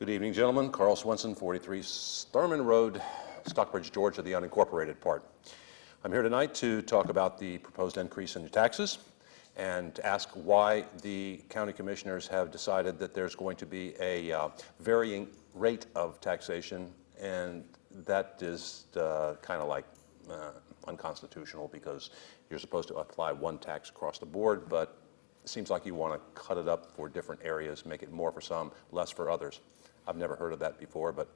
Good evening, gentlemen. Carl Swensson, 43 Thurman Road, Stockbridge, Georgia, the unincorporated part. I'm here tonight to talk about the proposed increase in your taxes and to ask why the county commissioners have decided that there's going to be a varying rate of taxation, and that is kind of like unconstitutional because you're supposed to apply one tax across the board, but it seems like you want to cut it up for different areas, make it more for some, less for others. I've never heard of that before, but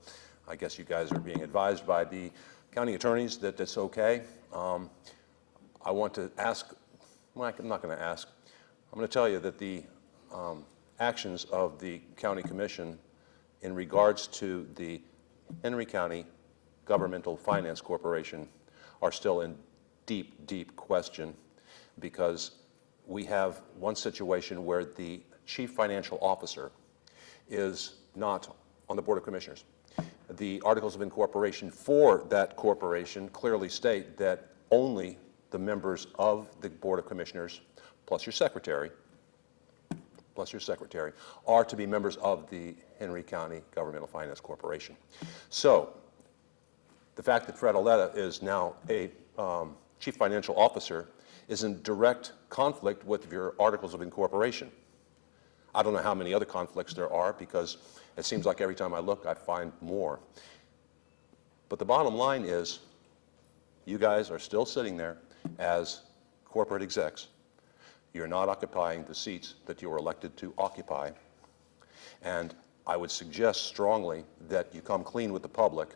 I guess you guys are being advised by the county attorneys that it's okay. I want to ask, well, I'm not going to ask, I'm going to tell you that the actions of the county commission in regards to the Henry County Governmental Finance Corporation are still in deep, deep question, because we have one situation where the chief financial officer is not on the Board of Commissioners. The articles of incorporation for that corporation clearly state that only the members of the Board of Commissioners, plus your secretary, are to be members of the Henry County Governmental Finance Corporation. So the fact that Fred Aletta is now a chief financial officer is in direct conflict with your articles of incorporation. I don't know how many other conflicts there are, because it seems like every time I look, I find more. But the bottom line is, you guys are still sitting there as corporate execs. You're not occupying the seats that you were elected to occupy. And I would suggest strongly that you come clean with the public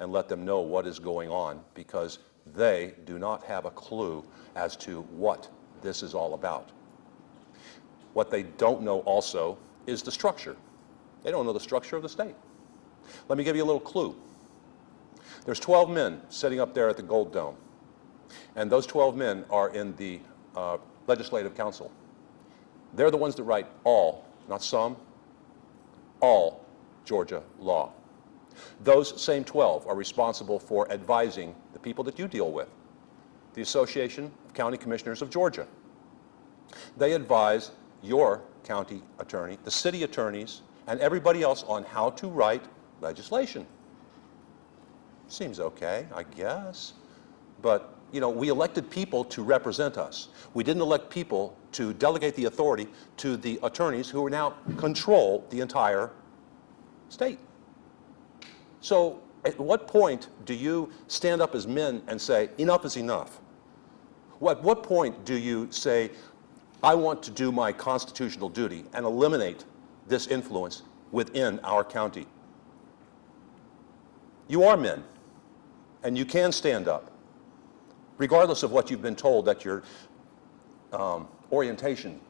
and let them know what is going on, because they do not have a clue as to what this is all about. What they don't know also is the structure. They don't know the structure of the state. Let me give you a little clue. There's 12 men sitting up there at the Gold Dome, and those 12 men are in the Legislative Council. They're the ones that write all, not some, all Georgia law. Those same 12 are responsible for advising the people that you deal with, the Association of County Commissioners of Georgia. They advise your county attorney, the city attorneys, and everybody else on how to write legislation. Seems okay, I guess. But, you know, we elected people to represent us. We didn't elect people to delegate the authority to the attorneys who now control the entire state. So at what point do you stand up as men and say, enough is enough? At what point do you say, I want to do my constitutional duty and eliminate this influence within our county? You are men, and you can stand up, regardless of what you've been told that your orientation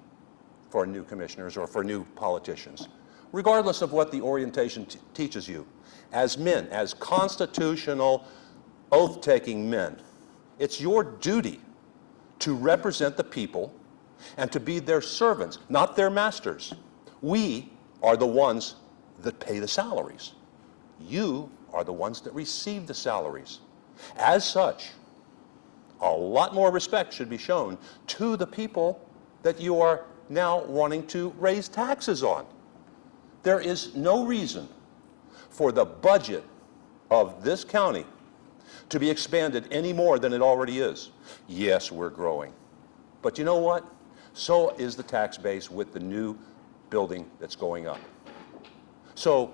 for new commissioners or for new politicians, regardless of what the orientation teaches you. As men, as constitutional oath-taking men, it's your duty to represent the people and to be their servants, not their masters. We are the ones that pay the salaries. You are the ones that receive the salaries. As such, a lot more respect should be shown to the people that you are now wanting to raise taxes on. There is no reason for the budget of this county to be expanded any more than it already is. Yes, we're growing. But you know what? So is the tax base with the new building that's going up. So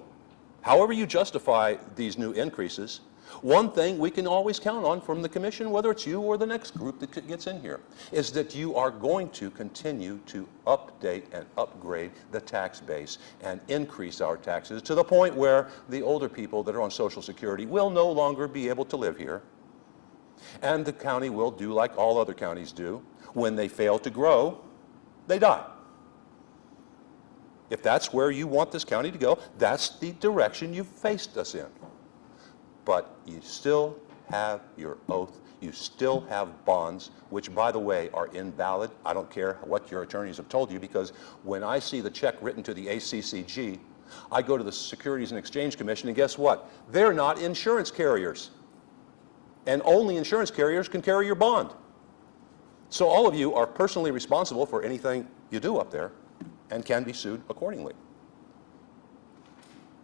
however you justify these new increases, one thing we can always count on from the commission, whether it's you or the next group that gets in here, is that you are going to continue to update and upgrade the tax base and increase our taxes to the point where the older people that are on Social Security will no longer be able to live here. And the county will do like all other counties do. When they fail to grow, they die. If that's where you want this county to go, that's the direction you've faced us in. But you still have your oath. You still have bonds, which, by the way, are invalid. I don't care what your attorneys have told you, because when I see the check written to the ACCG, I go to the Securities and Exchange Commission, and guess what? They're not insurance carriers. And only insurance carriers can carry your bond. So all of you are personally responsible for anything you do up there and can be sued accordingly.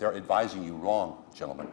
They're advising you wrong, gentlemen.